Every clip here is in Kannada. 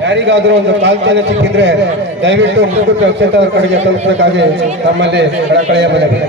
ಯಾರಿಗಾದ್ರೂ ಒಂದು ಕಾಲ್ಚನೆ ಸಿಕ್ಕಿದ್ರೆ ದಯವಿಟ್ಟು ಮುಕ್ಕುಟ್ಟು ಅಕ್ಷತ ಅವರ ಕಡೆಗೆ ತಲುಪಬೇಕಾಗಿ ತಮ್ಮಲ್ಲಿ ಕಳಕಳಿಯ ಮನವಿ.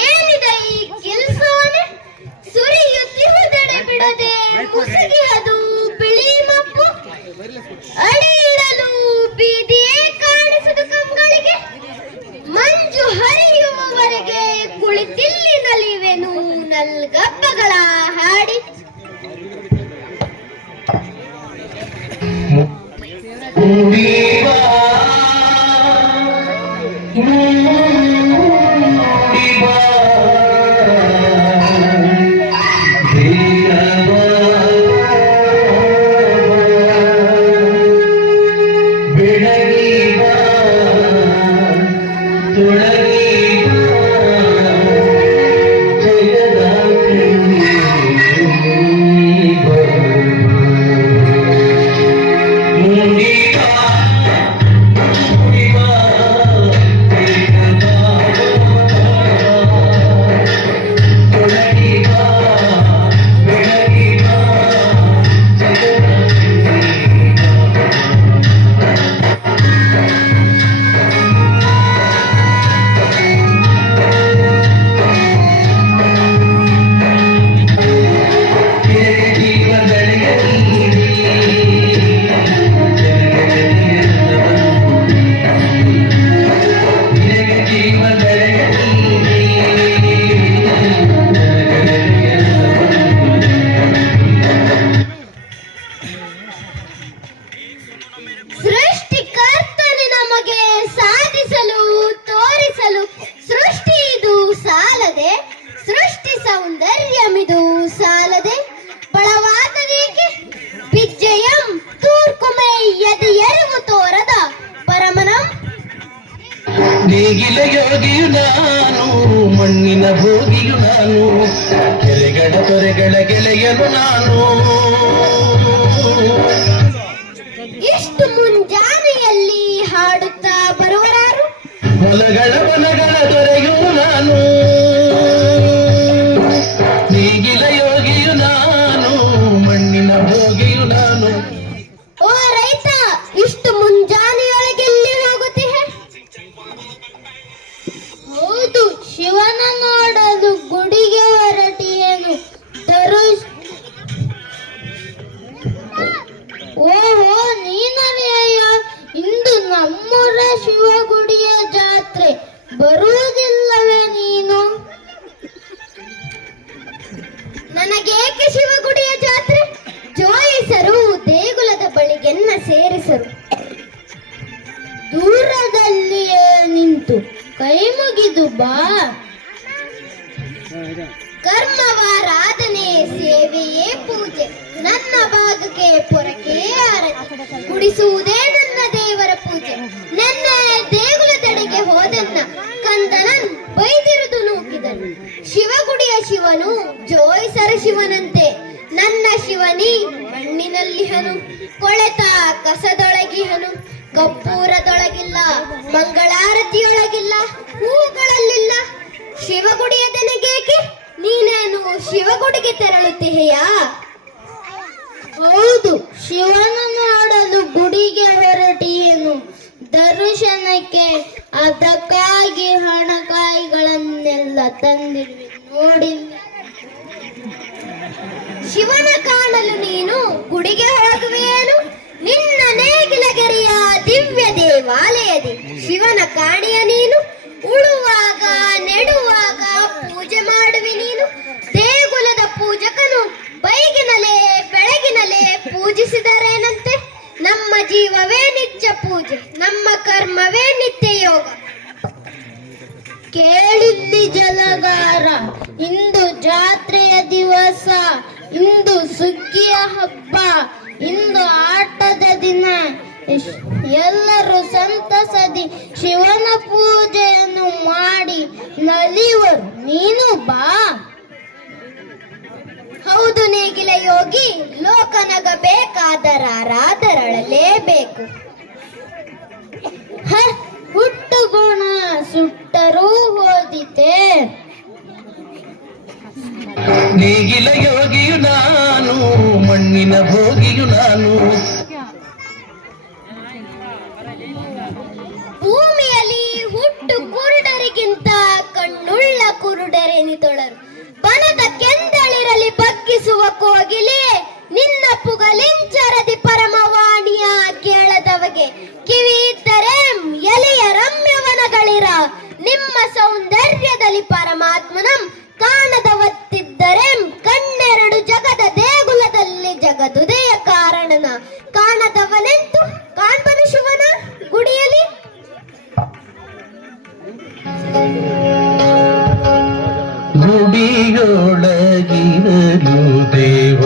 ಏನಿದೆ ಈ ಕೆಲಸವನ್ನೇ ಸುರಿಯುತ್ತಿರುವುದೆಡೆ ಬಿಡದೆ ಕುಸಿದು ಬಿಳಿ ಮಪ್ಪು ಅಡಿ ಇಡಲು ಬೀದಿಯೇ ಕಾಣಿಸದು ಕಂಗಳಿಗೆ ಮಂಜು ಹರಿಯುವವರೆಗೆ ಕುಳಿತಿಲ್ಲಿ ನಲಿವೆನು ನಲ್ಗಬ್ಬಗಳ ಹಾಡಿ Mundial ನೇಗಿಲ ಯೋಗಿಯು ನಾನು ಮಣ್ಣಿನ ಭೋಗಿಯು ನಾನು ಕೆರೆಗಳ ತೊರೆಗಳ ಗೆಳೆಯನು ನಾನು ಇಷ್ಟು ಮುಂಜಾನೆಯಲ್ಲಿ ಹಾಡುತ್ತಾ ಬರುವರಾರು ಹೊಲಗಳ ವನಗಳ ದೊರೆಯು ನಾನು ನೇಗಿಲ ಯೋಗಿಯು ನಾನು ಮಣ್ಣಿನ ಭೋಗಿಯು ನಾನು ಓ ರೈತ, ಇಷ್ಟು ಮುಂಜಾನೆಯೊಳಗೆಲ್ಲಿ ಹೋಗುತ್ತೀಯ? ಹೌದು, ಶಿವನ ನೋಡಲು ಗುಡಿಗೆ ಹೊರಟಿಯೇನು. ಓಹೋ, ನೀನಯ್ಯ, ಇಂದು ನಮ್ಮೂರ ಶಿವಗುಡಿಯ ಜಾತ್ರೆ, ಬರುವುದಿಲ್ಲವೇ ನೀನು? ನನಗೇಕೆ ಶಿವಗುಡಿಯ ಜಾತ್ರೆ? ಜೋಯಿಸರು ದೇಗುಲದ ಬಳಿಗೆನ್ನ ಸೇರಿಸರು. ದೂರದಲ್ಲಿಯೇ ನಿಂತು ಕೈ ಮುಗಿದು ಬಾ. ಕರ್ಮವಾರಾಧನೆ, ಸೇವೆಯೇ ಪೂಜೆ, ನನ್ನ ಭಾಗಕ್ಕೆ ಪೊರಕೆ ಆರತಿ, ಗುಡಿಸುವುದೇ ನನ್ನ ದೇವರ ಪೂಜೆ. ನನ್ನ ದೇಗುಲದೆಡೆಗೆ ಹೋದನ್ನ ಕಂದನನ್ ಬೈದಿರುದು ನೂಕಿದನು. ಶಿವಗುಡಿಯ ಶಿವನು ಜೋಯಿಸರ ಶಿವನಂತೆ, ನನ್ನ ಶಿವನಿ ಮಣ್ಣಿನಲ್ಲಿಹನು, ಕೊಳೆತ ಕಸದೊಳಗಿಹನು, ಕಪ್ಪೂರದೊಳಗಿಲ್ಲ, ಮಂಗಳಾರತಿಯೊಳಗಿಲ್ಲ, ಹೂಗಳಲ್ಲಿಲ್ಲ. ಶಿವಗುಡಿಯ ದೆನಗೇಕೆ? ನೀನೇನು ಶಿವಗುಡಿಗೆ ತೆರಳುತ್ತೀಯಾ? ಹೌದು, ಶಿವನ ನೋಡಲು ಗುಡಿಗೆ ಹೊರಟಿಯೇನು. ದರ್ಶನಕ್ಕೆ ಅದಕ್ಕಾಗಿ ಹಣಕಾಯಿಗಳನ್ನೆಲ್ಲ ತಂದಿರುವೆ ನೋಡಿ. ಶಿವನ ಕಾಣಲು ನೀನು ಗುಡಿಗೆ ಹೋಗುವೆಯೇನು? ನಿನ್ನ ನೇಗಿಲಗೆರೆಯ ದಿವ್ಯ ದೇವಾಲಯದಿ ಶಿವನ ಕಾಣಿಯ ನೀನು. ಉಳುವಾಗ ನೆಡುವಾಗ ಪೂಜೆ ಮಾಡುವೆ ನೀನು. ದೇಗುಲದ ಪೂಜಕನು ಬೈಗಿನಲೆ ಬೆಳಗಿನಲೆ ಪೂಜಿಸಿದರೇನಂತೆ? ನಮ್ಮ ಜೀವವೇ ನಿತ್ಯ ಪೂಜೆ, ನಮ್ಮ ಕರ್ಮವೇ ನಿತ್ಯ ಯೋಗ. ಕೇಳಿಲ್ಲಿ ಜಲಗಾರ, ಇಂದು ಜಾತ್ರೆಯ ದಿವಸ, ಇಂದು ಸುಗ್ಗಿಯ ಹಬ್ಬ, ಇಂದು ಆಟದ ದಿನ. ಎಲ್ಲರೂ ಸಂತಸದಿ ಶಿವನ ಪೂಜೆಯನ್ನು ಮಾಡಿ ನಲಿವರು. ನೀನು ಬಾ. ಹೌದು ನೇಗಿಲ ಯೋಗಿ, ಲೋಕನಗಬೇಕಾದರಾದರಳಲೇಬೇಕು. ಹುಟ್ಟು ಗುಣ ಸುಟ್ಟರೂ ಹೋದಿತೆ. ನೇಗಿಲ ಯೋಗಿಯು ನಾನು ಮಣ್ಣಿನ ಭೋಗಿಯು ನಾನು ಭೂಮಿಯಲ್ಲಿ ಹುಟ್ಟು ಕುರುಡರಿಗಿಂತ ಕಣ್ಣುಳ್ಳ ಕುರುಡರೆನಿತೊಳರು. ಬನದ ಕೆಂದಳಿರಲಿ ಬಗ್ಗಿಸುವ ಕೋಗಿಲೆ, ನಿನ್ನ ಪುಗಲಿಂಚರದಿ ಪರಮವಾಣಿಯ ಕೇಳದವಗೆ. ಕಿವಿ ಇದ್ದರೆ ಎಲೆಯ ರಮ್ಯವನಗಳಿರ, ನಿಮ್ಮ ಸೌಂದರ್ಯದಲ್ಲಿ ಪರಮಾತ್ಮನಂ ಕಾಣದವತ್ತಿದ್ದರೆ ಕಣ್ಣೆರಡು ಜಗದ ದೇಗುಲದಲ್ಲಿ ಜಗದುದಯ ಕಾರಣನ ಕಾಣದವನೆಂತು ಕಾಣ್ಬನು ಶಿವನ ಗುಡಿಯಲ್ಲಿ. ಗುಡಿಯೊಳಗಿರಲು ದೇವ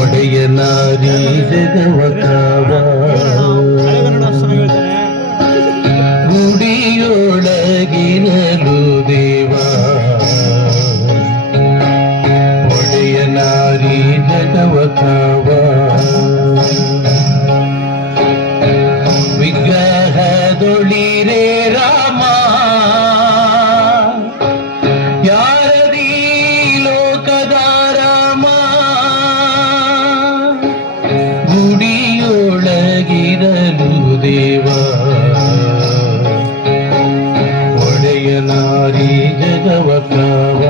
ಒಡೆಯ ನಾರಿ ಜಗವ ಕಾವ. ಗುಡಿಯೊಳಗಿರಲು ದೇವ ಒಡೆಯ ನಾರಿ ಜಗವ ಕಾವ. ವಿಗ್ರಹದೊಳಿರೆ ರಾಮ ಯಾರದೀ ಲೋಕದ ರಾಮ. ಗುಡಿಯೊಳಗಿರಲು ದೇವ ಒಡೆಯ ನಾರಿ ಜಗವ ಕಾವ.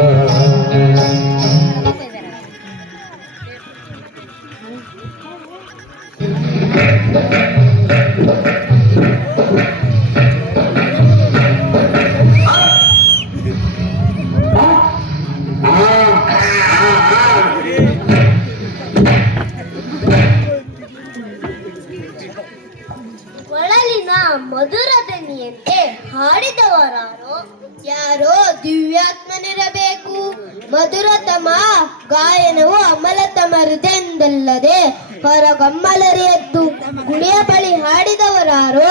ಒಳಲಿನ ಮಧುರ ದನಿಯಂತೆ ಹಾಡಿದವರಾರೋ? ಯಾರೋ ದಿವ್ಯಾತ್ಮನಿರಬೇಕು. ಮಧುರತಮ ಗಾಯನವು ಅಮಲತಮರಿದೆಂದಲ್ಲದೆ ಹೊರಗಮ್ಮಲರಿಯದ್ದು. ಗುಡಿಯ ಬಳಿ ಹಾಡಿದವರಾರೋ?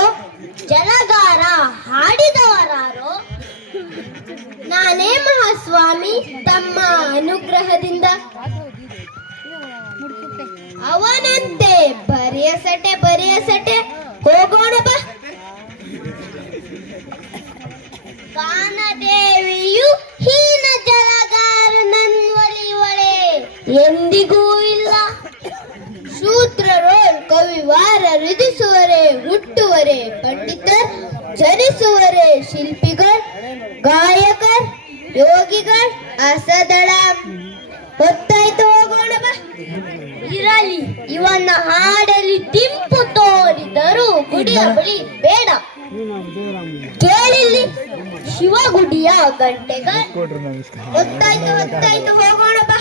ಜಲಗಾರ ಹಾಡಿದವರಾರೋ? ನಾನೇ ಮಹಾಸ್ವಾಮಿ ತಮ್ಮ ಅನುಗ್ರಹದಿಂದ ಅವನಂತೆ ಬರೆಯಸಟೆ ಹೋಗೋಣ ಬಾ. ಕಾನದೇವಿಯು ಹೀನ ಜಲಗಾರನನ್ವಲಿವಳೆ ಎಂದಿಗೂ ಇಲ್ಲ. ಶೂದ್ರರು ಕವಿವಾರ ಋದಿಸುವರೆ, ಹುಟ್ಟುವರೆ ಪಂಡಿತರ್, ಜನಿಸುವರೆ ಶಿಲ್ಪಿಗಳ್, ಗಾಯಕರ್, ಯೋಗಿಗಳ್, ಅಸದಳ. ಹೊತ್ತಾಯ್ತು, ಹೋಗೋಣ ಬಾ. ಇರಲಿ, ಇವನ್ನ ಹಾಡಲಿ ದಿಂಪು ತೋರಿದರು ಗುಡಿಯ ಬಳಿ ಬೇಡ. ಕೇಳಿಲ್ಲಿ ಶಿವಗುಡಿಯ ಗಂಟೆಗಳು. ಹೊತ್ತಾಯ್ತು, ಹೋಗೋಣ ಬಾ.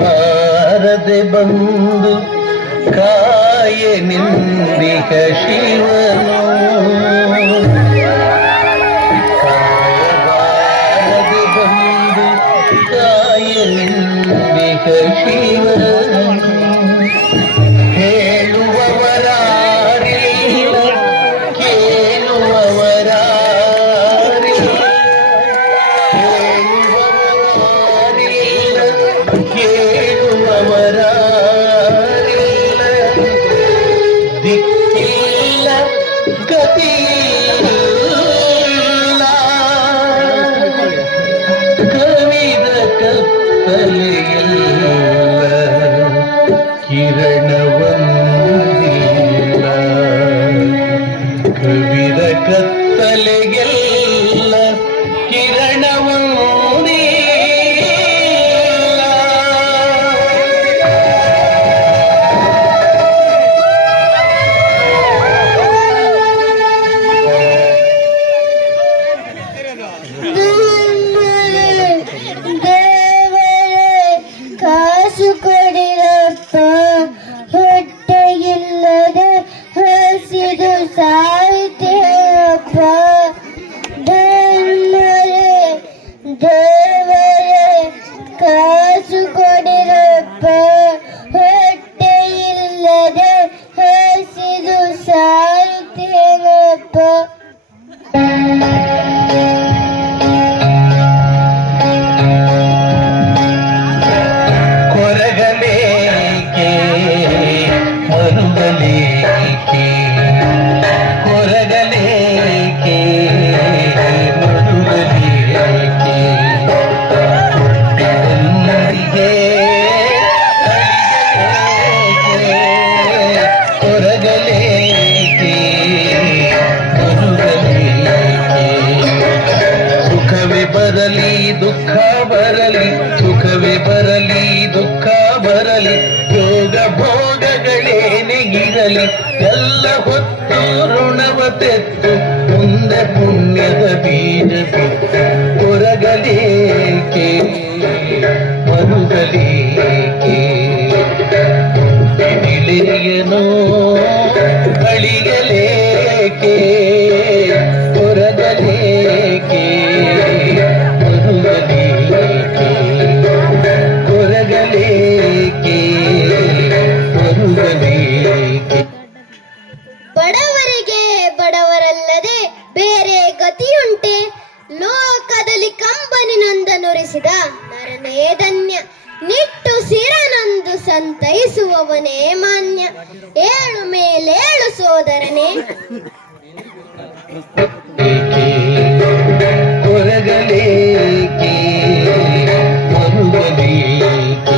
ಬಾರದೆ ಬಂದು ಕಾಯ ನಿಂದಿಕ ಶಿವನು, ಬಾರದೆ ಬಂದು ಕಾಯ ನಿಂದಿಕ ಶಿವನು. ಹೇಳುವವರಾರಿಲ್ಲ, ಕೇಳುವವರಾರಿಲ್ಲ, ಕೇಳುವವರಾರಿಲ್ಲ, ದಿಕ್ಕಿಲ್ಲ ಗತಿಯಿಲ್ಲ, ಕವಿದ ಕತ್ತಲೆಯಿಲ್ಲ, ಕಿರಣವೊಂದಿಲ್ಲ, ಕವಿದ ಕತ್ತಲೆಗೆಲ್ಲ ಕಿರಣವೊಂದಿಲ್ಲ. ಕಾಸು ಕೊಡಿರಪ್ಪ, ಹೊಟ್ಟೆಯಿಲ್ಲದೆ ಹಸಿದು ಸಾಯ್ತೇವಪ್ಪ. ದೇವರೇ ಕಾಸು ಕೊಡಿರಪ್ಪ, ಹೊಟ್ಟೆಯಿಲ್ಲದೆ ಹಸಿದು ಸಾಯ್ತೇವಪ್ಪ. ಕೊರಗಲೇಕೆ ಮರುಗಲೇಕೆ, ಕೊರಗಲೇಕೆ ಮರುಗಲೇಕೆ, ನನ್ನರಿಗೆ ಅಳಿಯಲೇಕೆ, ಕೊರಗಲೇಕೆ ಮರುಗಲೇಕೆ. ಸುಖವೇ ಬರಲಿ ದುಃಖ ಬರಲಿ, ಸುಖವೇ ಬರಲಿ ದುಃಖ ಬರಲಿ, ಯೋಗ ಭೋಗಗಳೇನೇ ಇರಲಿ, ಎಲ್ಲ ಹೊತ್ತು ಋಣವ ತೆತ್ತು ಮುಂದೆ ಪುಣ್ಯದ ಬೀಜ ಬಿತ್ತು. ಕೊರಗಲೇಕೆ ಮರುಗಲೇಕೆ, ಇಳಿಯನೋ ಅಳಿಯಲೇಕೆ, ಕೊರಗಲೇಕೆ ಮರುಗಲೇಕೆ, ಕೊರಗಲೇಕೆ ಮರುಗಲೇಕೆ. ಬಡವರಿಗೆ ಬಡವರಲ್ಲದೆ ಬೇರೆ ಗತಿಯುಂಟೆ? ಲೋಕದಲ್ಲಿ ಕಂಬನಿನೊಂದನುರಿಸಿದ ನರನೇ ಧನ್ಯ, ನಿಟ್ಟು ಸಿರನೊಂದು ಸಂತೈಸುವವನೇ ಮಾನ್ಯ. ಏಳು ಮೇಲೇಳು ಸೋದರನೇ, ಕೊರಗಲೇಕೆ ಮರುಗಲೇಕೆ.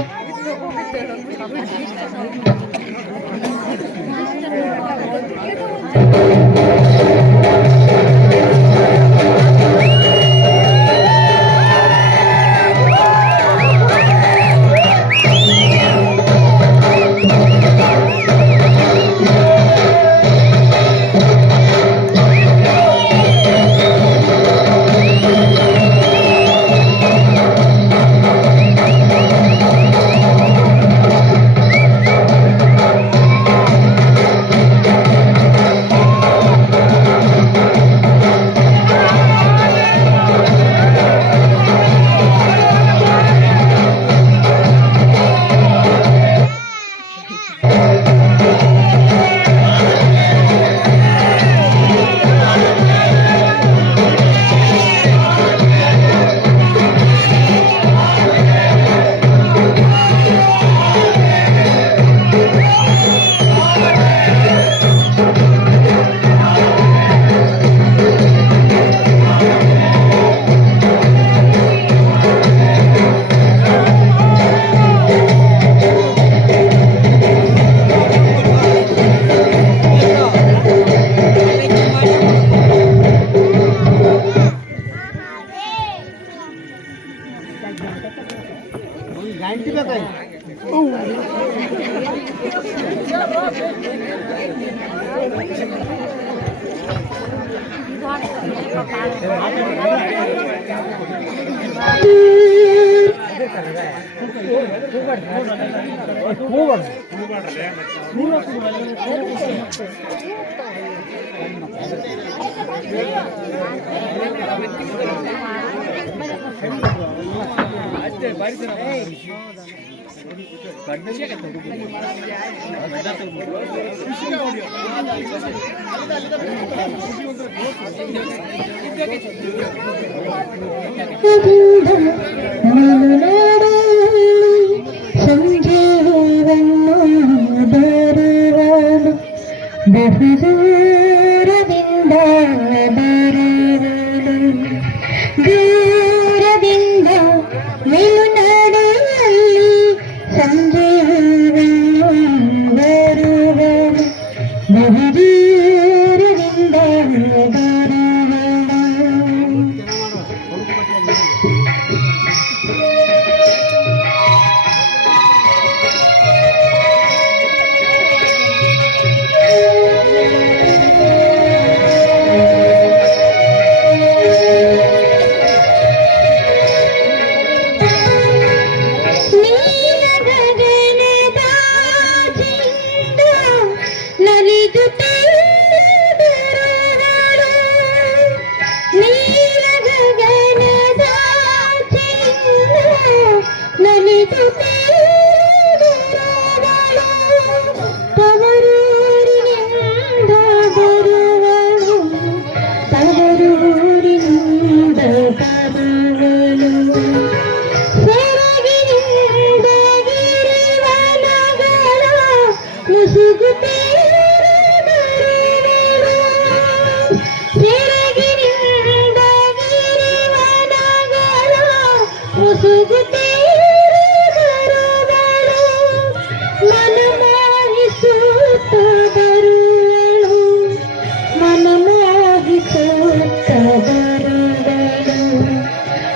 ಸಂಜೀವನು ಬರುವನು ಬಹುದೂರದಿಂದ ಬರುವನು ದೂರದಿಂದ ಮೇಲುನಡೆಯಲ್ಲಿ ಸಂಜೀವನು ಬರುವನು ಬಹುದೂರದಿಂದ ಬರುವನು.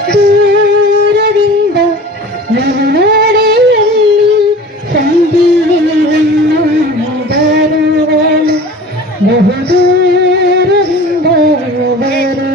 ದೂರದಿಂದ ನಡೆಯಲ್ಲಿ ಸಂಜೀವನು ಬರುವನು ಬಹುದೂರದಿಂದ ಬರುವನು.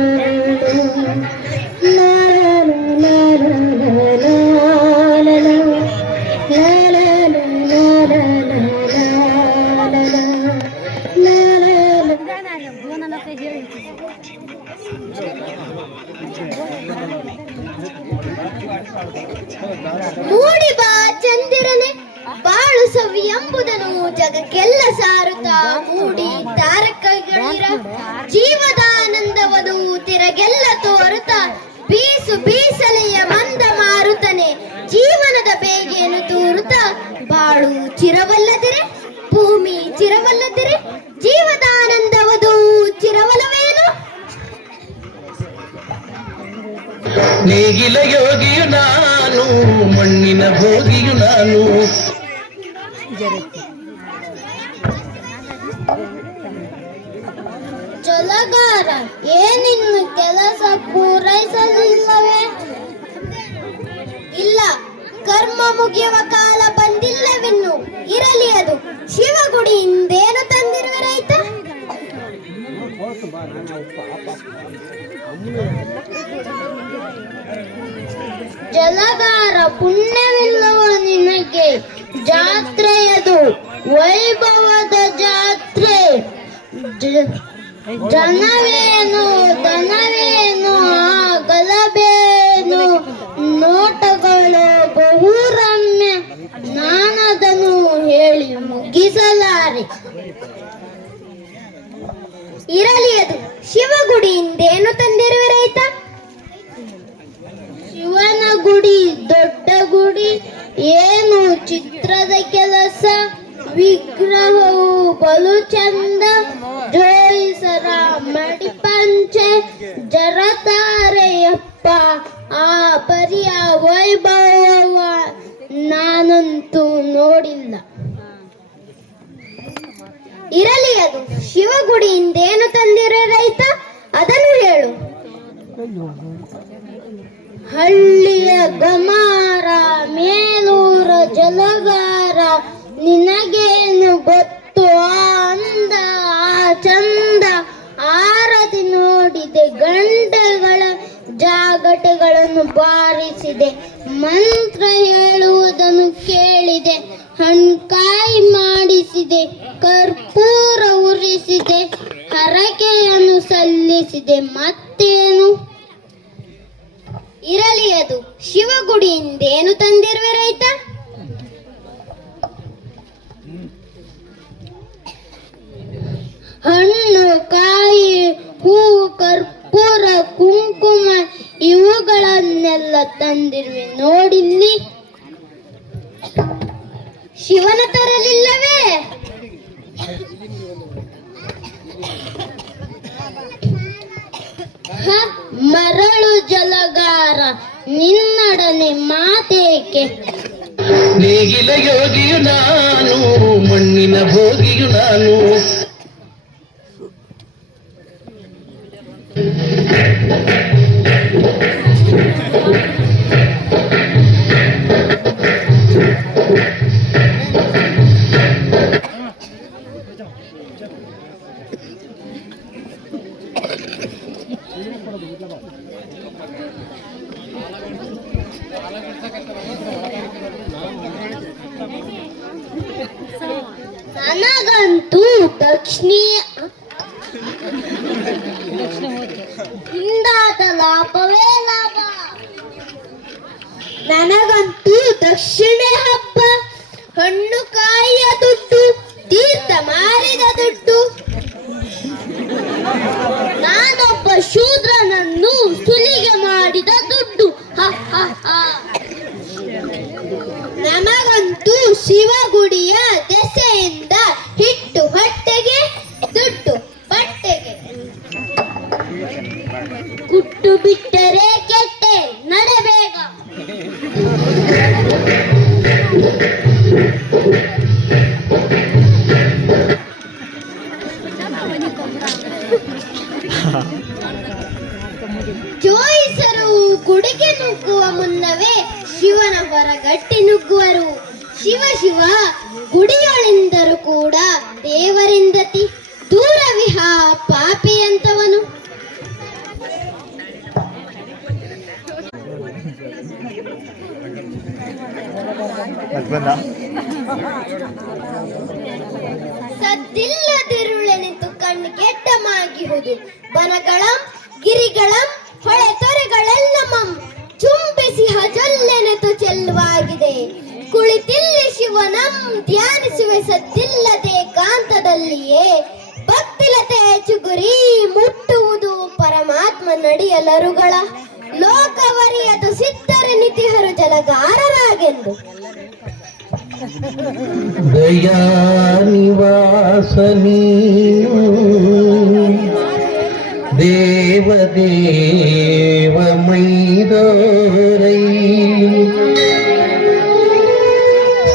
ಮೂಡಿ ಬಾ ಚಂದಿರನೆ ಬಾಳು ಸವಿ ಎಂಬುದನ್ನು ಜಗಕ್ಕೆಲ್ಲ ಸಾರುತ್ತಾ ಮೂಡಿ ತಾರಕಗಳಿರ ಜೀವದಾನಂದವದು ತಿರಗೆಲ್ಲ ತೋರುತ್ತಾ ಬೀಸು ಬೀಸಲೆಯ ಮಂದ ಮಾರುತನೆ ಜೀವನದ ಬೇಗೆಯನ್ನು ತೋರುತ್ತಾ ಬಾಳು ಚಿರವಲ್ಲದಿರೆ ಭೂಮಿ ಚಿರವಲ್ಲದಿರೆ ಜೀವದಾನಂದವದು ಚಿರವಲವೇನು. ನೇಗಿಲ ಯೋಗಿಯು ನಾನು ಮಣ್ಣಿನ ಭೋಗಿಯು ನಾನು. ಜಲಗಾರ ಏನಿನ್ನು ಕೆಲಸ ಪೂರೈಸಲಿಲ್ಲವೇ? ಇಲ್ಲ, ಕರ್ಮ ಮುಗಿಯುವ ಕಾಲ ಬಂದಿಲ್ಲವೆನ್ನು. ಇರಲಿ ಅದು ಶಿವಗುಡಿ ಇಂದೇನು ತಂದಿರುವ ರೈತ. ಜಲಗಾರ ಪುಣ್ಯವಿಲ್ಲವ ನಿನಗೆ ಜಾತ್ರೆಯದು ವೈಭವದ ಜಾತ್ರೆ. ಜನವೇನು ಧನವೇನು ಆ ಗಲಭೆನು ನೋಟಗಳು ಬಹುರಮ್ಯ. ನಾನದನ್ನು ಹೇಳಿ ಮುಗಿಸಲಾರೆ. ಇರಲಿ ಅದು ಶಿವಗುಡಿಯಿಂದೇನು ತಂದಿರುವೆ ರೈತ. ಶಿವನ ಗುಡಿ ದೊಡ್ಡ ಗುಡಿ ಏನು ಚಿತ್ರದ ಕೆಲಸ. ವಿಗ್ರಹವು ಬಲು ಚಂದ ಜೋಯಿಸರ ಮಡಿಪಂಚೆ ಜರತಾರೆಯಪ್ಪ. ಆ ಪರಿಯ ವೈಭವ ನಾನಂತೂ ನೋಡಿಲ್ಲ. ಇರಲಿ ಅದು ಶಿವಗುಡಿಯಿಂದೇನು ತಂದಿರೋ ರೈತ, ಅದನ್ನು ಹೇಳು. ಹಳ್ಳಿಯ ಗಮಾರ ಮೇಲೂರ ಜಲಗಾರ ನಿನಗೇನು ಗೊತ್ತು ಆ ಅಂದ ಆ ಚಂದ ಆರತಿ ನೋಡಿದೆ ಗಂಟೆಗಳ ಜಾಗಟೆಗಳನ್ನು ಬಾರಿಸಿದೆ ಮಂತ್ರ ಹೇಳುವುದನ್ನು ಕೇಳಿದೆ ಹಣ್ಕಾಯಿ ಮಾಡಿಸಿದೆ ಕರ್ಪೂರ ಉರಿಸಿದೆ ಹರಕೆಯನ್ನು ಸಲ್ಲಿಸಿದೆ ಮತ್ತೇನು ಇರಲಿ ಅದು ಶಿವಗುಡಿಯಿಂದೇನು ತಂದಿರುವೆ ರೈತ ಹಣ್ಣು ಕಾಯಿ ಹೂವು ಕರ್ಪೂರ ಕುಂಕುಮ ಇವುಗಳನ್ನೆಲ್ಲ ತಂದಿರುವೆ ನೋಡಿಲ್ಲಿ ಶಿವನ ತರಲಿಲ್ಲವೇ ಮರಳು ಜಲಗಾರ ನಿನ್ನಡನೆ ಮಾತೇಕೆ ನೇಗಿಲ ಯೋಗಿಯು ನಾನು ಮಣ್ಣಿನ ಭೋಗಿಯು ನಾನು ನನಗಂತೂ ದಕ್ಷಿಣೀಯ ಹಿಂದಾದ ಲಾಭವೇ ಲಾಭ ನನಗಂತೂ ದಕ್ಷಿಣೆ ಹಬ್ಬ ಹಣ್ಣು ಕಾಯಿಯ ದುಡ್ಡು ತೀರ್ಥ ಮಾರಿದ ದುಡ್ಡು ನಾನೊಬ್ಬ ಶೂದ್ರನನ್ನು ಸುಲಿಗೆ ಮಾಡಿದ ದುಡ್ಡು ಹ ಹ ಹ ನಮಗಂತೂ ಶಿವಗುಡಿಯ ದೆಸೆಯಿಂದ ಹಿಟ್ಟು ಹೊಟ್ಟೆಗೆ ದುಡ್ಡು ಬಟ್ಟೆಗೆ ಕುಟ್ಟು ಬಿಟ್ಟರೆ ಕೆಟ್ಟೆ ನಡೆಬೇಗ ಜೋಯಿಸರು ಗುಡಿಗೆ ನುಗ್ಗುವ ಮುನ್ನವೇ ಶಿವನ ಹೊರಗಟ್ಟಿ ನುಗ್ಗುವರು ಶಿವ ಶಿವ ಗುಡಿಯೊಳಿಂದರು ಕೂಡ ದೇವರಿಂದತಿ ದೂರವಿಹ ಪಾಪಿ ಅಂತವನು ಸದ್ದಿಲ್ಲದಿರುಳೆನಿತು ಕಣ್ಣು ಕೆಟ್ಟಮಾಗಿಹುದು ಬನಗಳಂ ಗಿರಿಗಳಂ ಹೊಳೆ ತೊರೆಗಳೆಲ್ಲಮಂ ಚುಂಬಿಸಿ ಹಜಲ್ಲೆನೆತು ಚೆಲ್ಲುವಾಗಿದೆ ಕುಳಿತಿಲ್ಲಿ ಶಿವನಂ ಧ್ಯಾನಿಸುವೆ ಸದ್ದಿಲ್ಲದೆ ಕಾಂತದಲ್ಲಿಯೇ ಭಕ್ತಿಲತೆ ಚುಗುರಿ ಮುಟ್ಟುವುದು ಪರಮಾತ್ಮ ನಡಿಯಲರುಗಳ ಲೋಕವರಿಯದು ಸಿದ್ಧರು ನಿತಿಹರು ಜಲಗಾರರಾಗೆಂದು ದಯಾ ನಿವಾಸ ನೀನು ದೇವ ದೇವ ಮೈದೋರೈ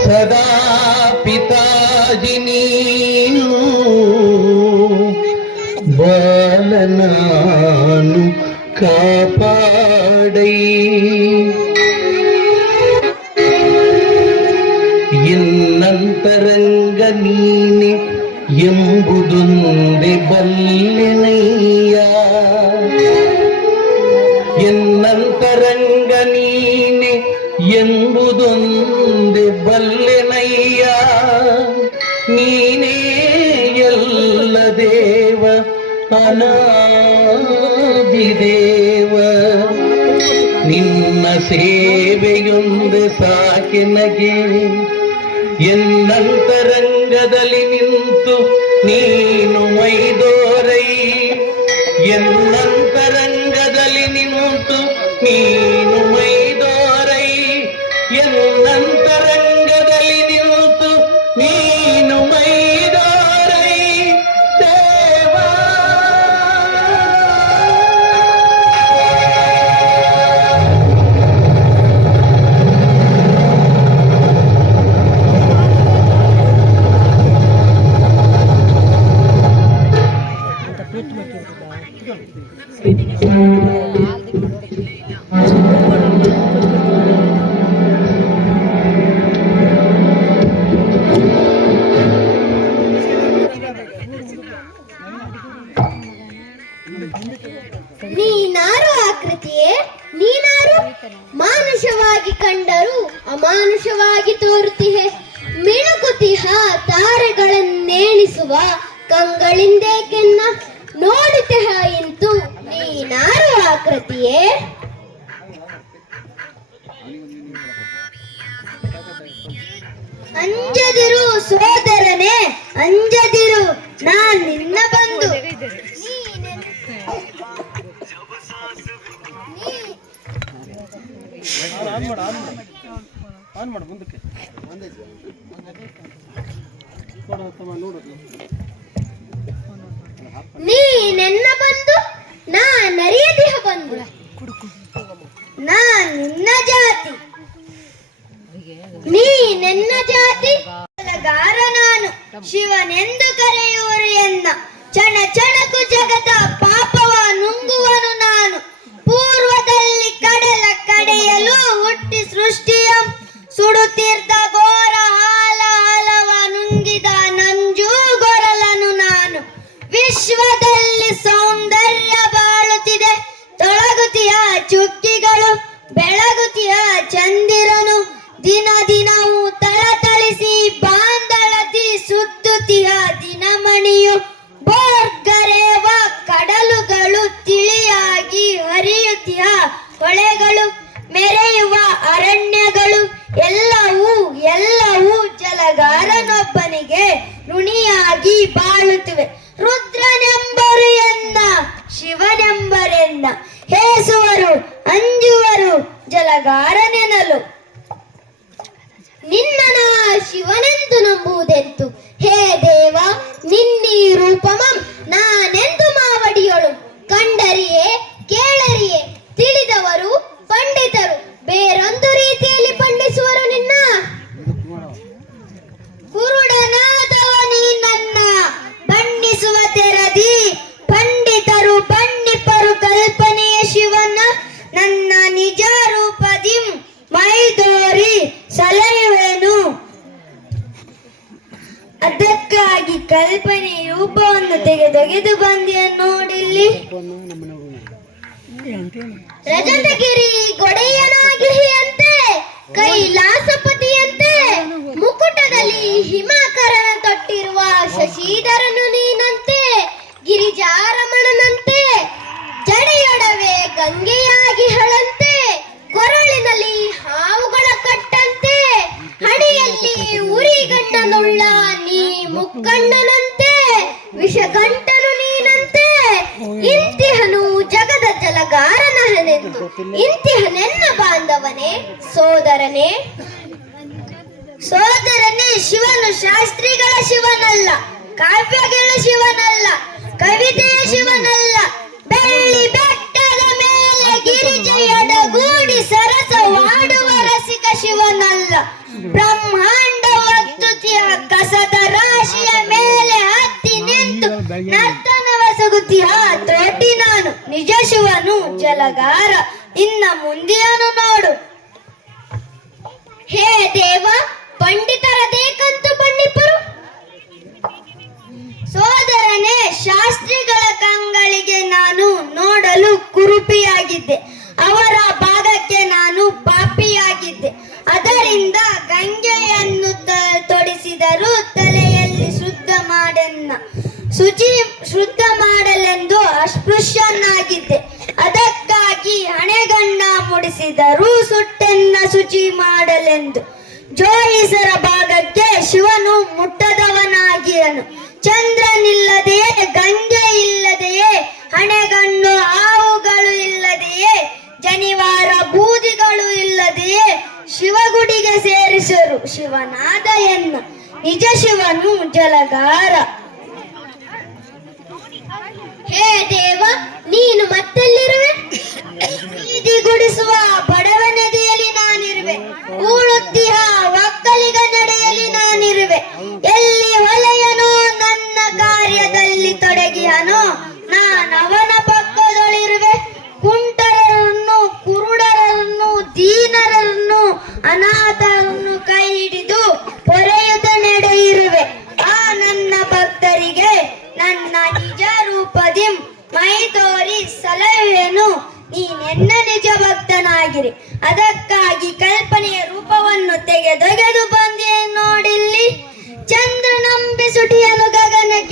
ಸದಾ ಪಿತಾಜಿ ನೀನು ಬಾಲನಾನು ಕಾಪಾಡೈ ಎನ್ನಂತರಂಗ ನೀನೆ ಎಂಬುದೊಂದೆ ಬಲ್ಲೆನಯ್ಯ ಎನ್ನಂತರಂಗ ನೀನೆ ಎಂಬುದೊಂದೆ ಬಲ್ಲೆನಯ್ಯ ನೀನೇ ಎಲ್ಲ ದೇವ ಅನಾದಿದೇವ ನಿನ್ನ ಸೇವೆಯೊಂದು ಸಾಕೆನಗೆ ಎನ್ನಂತರಂಗದಲ್ಲಿ ನಿಂತು ನೀನು ಮೈದೋರೈ ಎನ್ನಂತರಂಗದಲ್ಲಿ ನಿಂತು ನೀನು ಮೈದೋರೈ ಎನ್ನಂತರಂಗದಲ್ಲಿ ನಿಂತು ನೀನು ಮೈದೋರೈ ದೇವಾ Thank you. ನೋಡಿಸುವ ಕಂಗಳಿಂದೇಕೆನ್ನ ನೋಡಿತೆಹ ಇಂತು ನೀನಾರು ಆಕೃತಿಯೇ. ಅಂಜದಿರು ಸೋದರನೇ ಅಂಜದಿರು, ನಾನ್ ನಿನ್ನ ಬಂಧು. ನೀನೆನ್ನ ಬಂಧು, ನಾನರಿಯದಿಹ ಬಂಧು. ನಾನ್ ನಿನ್ನ ಜಾತಿ, ನೀನೆನ್ನ ಜಾತಿ. ಗಾರ ನಾನು ಶಿವನೆಂದು ಕರೆಯುವರು ಎನ್ನ. ಚಣ ಚಣಕು ಜಗದ ಪಾಪವ ನುಂಗುವನು ನಾನು. ಪೂರ್ವದಲ್ಲಿ ಕಡಲ ಕಡೆಯಲು ಹುಟ್ಟಿ ಸೃಷ್ಟಿಯ ಸುಡುತ್ತಿರ್ದ ಘೋರ ಹಾಲ ಹಲವ ನುಂಗಿದ ನಂಜು ಗೊರಲನು ನಾನು. ವಿಶ್ವದಲ್ಲಿ ಸೌಂದರ್ಯ ಬಾಳುತ್ತಿದೆ ತೊಳಗುತ್ತಿಯ ಚುಕ್ಕಿಗಳು, ಬೆಳಗುತ್ತಿಯ ಚಂದಿರನು ದಿನ ದಿನವೂ ತಳತಳಿಸಿ ಬಾಂದಳದಿ ಸುತ್ತುತ್ತಿಯ ದಿನಮಣಿಯು. ಬೋರ್ಗರೆವ ಕಡಲುಗಳು ತಿಳಿಯಾಗಿ ಹರಿಯುತ್ತಿಯ ಹೊಳೆಗಳು, ಮೆರೆಯುವ ಅರಣ್ಯಗಳು ಎಲ್ಲವೂ ಜಲಗಾರನೊಬ್ಬನಿಗೆ ಋಣಿಯಾಗಿ ಬಾಳುತ್ತಿವೆ. ರುದ್ರನೆಂಬರು ಎನ್ನ ಶಿವನೆಂಬರೆನ್ನ, ಹೇಸುವರು ಅಂಜುವರು ಜಲಗಾರನೆನಲು. ನಿನ್ನ ಶಿವನೆಂದು ನಂಬುವುದೆಂತು ಹೇ ದೇವ, ನಿನ್ನೀ ರೂಪಮಂ ನಾನೆಂದು ಮಾವಡಿಯೊಳು. ಕಂಡರಿಯೇ ಕೇಳರಿಯೇ ತಿಳಿದವರು ಪಂಡಿತರು ಬೇರೊಂದು ರೀತಿಯಲ್ಲಿ ಪಂಡಿಸುವರು ನಿನ್ನ. ಕುರುಡನಾದವ ನೀನನ್ನ ಬಣ್ಣಿಸುವ ತೆರದಿ, ಪಂಡಿತರು ಬಣ್ಣಿಪರು ಕಲ್ಪನೆಯ ಶಿವನ. ನನ್ನ ನಿಜ ರೂಪದಿಂ ಮೈದೋರಿ ಸಲಹುವೆನು. ಅದಕ್ಕಾಗಿ ಕಲ್ಪನೆ ರೂಪವನ್ನು ತೆಗೆದೊಗೆದು ಬಂದಿಯ ನೋಡಿಲ್ಲಿ. ರಜತಗಿರಿ ಗೊಡೆಯನಾಗಿರಿಯಂತೆ, ಕೈಲಾಸಪತಿಯಂತೆ, ಮುಕುಟದಲ್ಲಿ ಹಿಮಾಕರನ ತೊಟ್ಟಿರುವ ಶಶಿಧರನು ನೀನಂತೆ. ಗಿರಿಜಾರಮಣನಂತೆ ಜಡೆಯೊಡವೆ ಗಂಗೆಯಾಗಿ ಹಳಂತೆ. ಕೊರಳಿನಲ್ಲಿ ಹಾವುಗಳ ಕಟ್ಟಂತೆ, ಹಣೆಯಲ್ಲಿ ಉರಿಗಣ್ಣನುಳ್ಳ ನೀ ಮುಕ್ಕಣ್ಣನಂತೆ. ವಿಷಗಂಟನು ನೀನಂತೆ. ಇಂತಿಹನು ಜಗದ ಜಲಗಾರನಹನೆಂದು, ಇಂತಿಹನೆನ್ನ ಬಾಂಧವನೇ ಸೋದರನೇ. ಸೋದರನೇ, ಶಿವನು ಶಾಸ್ತ್ರಿಗಳ ಶಿವನಲ್ಲ, ಕಾವ್ಯಗಳ ಶಿವನಲ್ಲ, ಕವಿತೆಯ ಶಿವನಲ್ಲ. ಬೆಳ್ಳಿ ಬೆಟ್ಟದ ಮೇಲೆ ಗಿರಿಜೆಯೊಡಗೂಡಿ ಸರಸವಾಡುವ ರಸಿಕ ಶಿವನಲ್ಲ. ಬ್ರಹ್ಮಾಂಡ ವಸ್ತುತಿಯ ಕಸದ ರಾಶಿಯ ಮೇಲೆ ಹತ್ತಿ ನಿಂತು ನರ್ತನವ ಸಗುತಿಯ ತೋಟಿ ನಾನು. ನಿಜ ಶಿವನು ಜಲಗಾರ, ಇನ್ನ ಮುಂದಿಯನು ನೋಡು. ಹೇ ದೇವ, ಪಂಡಿತರದೇಕಂತೂ ಪಂಡಿತರು. ಸೋದರನೇ, ಶಾಸ್ತ್ರಿಗಳ ಕಂಗಳಿಗೆ ನಾನು ನೋಡಲು ಕುರುಪಿಯಾಗಿದ್ದೆ, ಅವರ ಭಾಗಕ್ಕೆ ನಾನು ಪಾಪಿಯಾಗಿದ್ದೆ. ಅದರಿಂದ ಗಂಗೆಯನ್ನು ತೊಡಿಸಿದರೂ ತಲೆಯಲ್ಲಿ ಶುದ್ಧ ಮಾಡಲೆಂದು ಅಸ್ಪೃಶ್ಯನಾಗಿದ್ದೆ. ಅದಕ್ಕಾಗಿ ಹಣೆಗಣ್ಣ ಮುಡಿಸಿದರೂ ಸುಟ್ಟೆನ್ನ ಶುಚಿ ಮಾಡಲೆಂದು. ಜೋಯಿಸರ ಭಾಗಕ್ಕೆ ಶಿವನು ಮುಟ್ಟದವನಾಗಿಯನು. ಚಂದ್ರನಿಲ್ಲದೆಯೇ, ಗಂಗೆ ಇಲ್ಲದೆಯೇ, ಹಣೆಗಣ್ಣು ಹಾವುಗಳು ಇಲ್ಲದೆಯೇ, ಜನಿವಾರ ಬೂದಿಗಳು ಇಲ್ಲದೆಯೇ ಶಿವಗುಡಿಗೆ ಸೇರಿಸರು ಶಿವನಾದ ಎನ್ನ. ನಿಜ ಶಿವನು ಜಲಗಾರ. ಹೇ ದೇವ, ನೀನು ಮತ್ತೆಲ್ಲಿರುವೆ? ಬೀದಿ ಗುಡಿಸುವ ಬಡವ ನದಿಯಲ್ಲಿ ನಾನಿರುವೆ, ಕೂಳುತ್ತಿಹ ಒಕ್ಕಲಿಗ ನಡೆಯಲ್ಲಿ ನಾನಿರುವೆ. ಎಲ್ಲಿ ಹೊಲೆಯನೋ ನನ್ನ ಕಾರ್ಯದಲ್ಲಿ ತೊಡಗಿಯನೋ ನಾನವನ ಪಕ್ಕದೊಳಿರುವೆ. ಕುಂಟರರನ್ನು, ಕುರುಡರನ್ನು, ದೀನರನ್ನು, ಅನಾಥರನ್ನು ಕೈ ಹಿಡಿದು ಪೊರೆಯುತ್ತ ನಡೆಯಿರುವೆ. ಆ ನನ್ನ ಭಕ್ತರಿಗೆ ನನ್ನ ನಿಜ ರೂಪದಿಂ ಮೈ ತೋರಿ ಸಲಹೆಯನ್ನು. ನೀನೆನ್ನ ನಿಜ ಭಕ್ತನಾಗಿರಿ. ಅದಕ್ಕಾಗಿ ಕಲ್ಪನೆಯ ರೂಪವನ್ನು ತೆಗೆದೊಗೆದು ಬಂದೆ ನೋಡಿಲ್ಲಿ. ಚಂದ್ರನಂಬಿ ಸುಟಿಯನು ಗಗನಕ್ಕೆ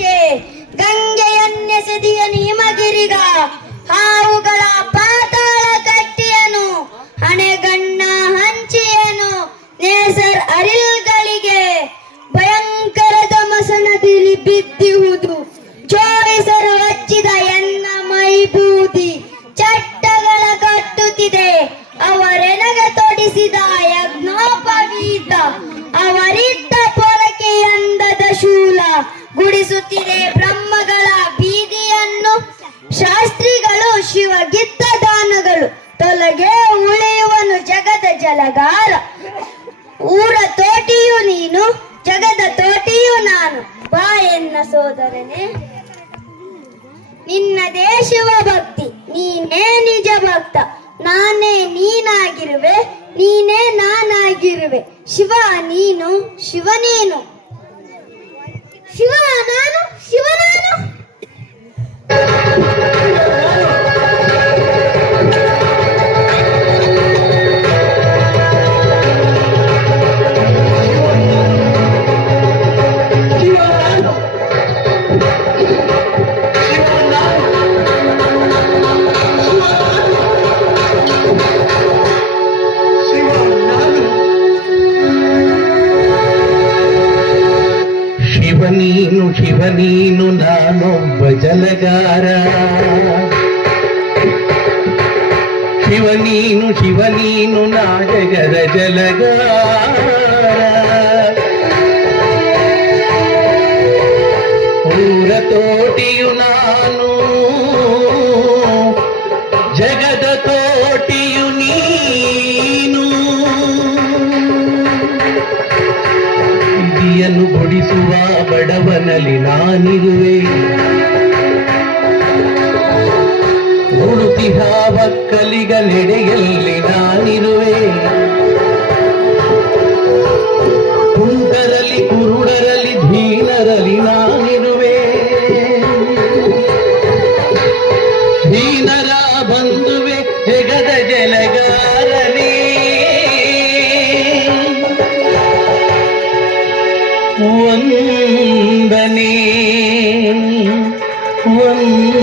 ಶಿವನೇನು? ಶಿವ ನಾನು, ಶಿವ ನಾನು. ಶಿವ ನೀನು ನಾನೊಬ್ಬ ಜಲಗಾರ. ಶಿವ ನೀನು ನಾಗರ ಜಲಗಾರ. ಊರ ತೋಟಿಯು ನಾನು, ಜಗದ ತೋಟಿಯು ನೀನು. ವಿಧಿಯನ್ನು ಗುಡಿಸುವ ಬಡವನಲ್ಲಿ ನಾನಿರುವೆ. ಉಡುತಿಹ ಒಕ್ಕಲಿಗ ನೆಡೆಯಲ್ಲಿ ನಾನಿರುವೆ. ಕುಂಟರಲ್ಲಿ ಕುರುಡರಲ್ಲಿ ಧೀನರಲ್ಲಿ ನಾನಿರುವೆ. ದೀನರ ಬಂಧುವೆ ಜಗದ ಜಲಗಾರನೇ. ವಂದನೆ ವಂದನೆ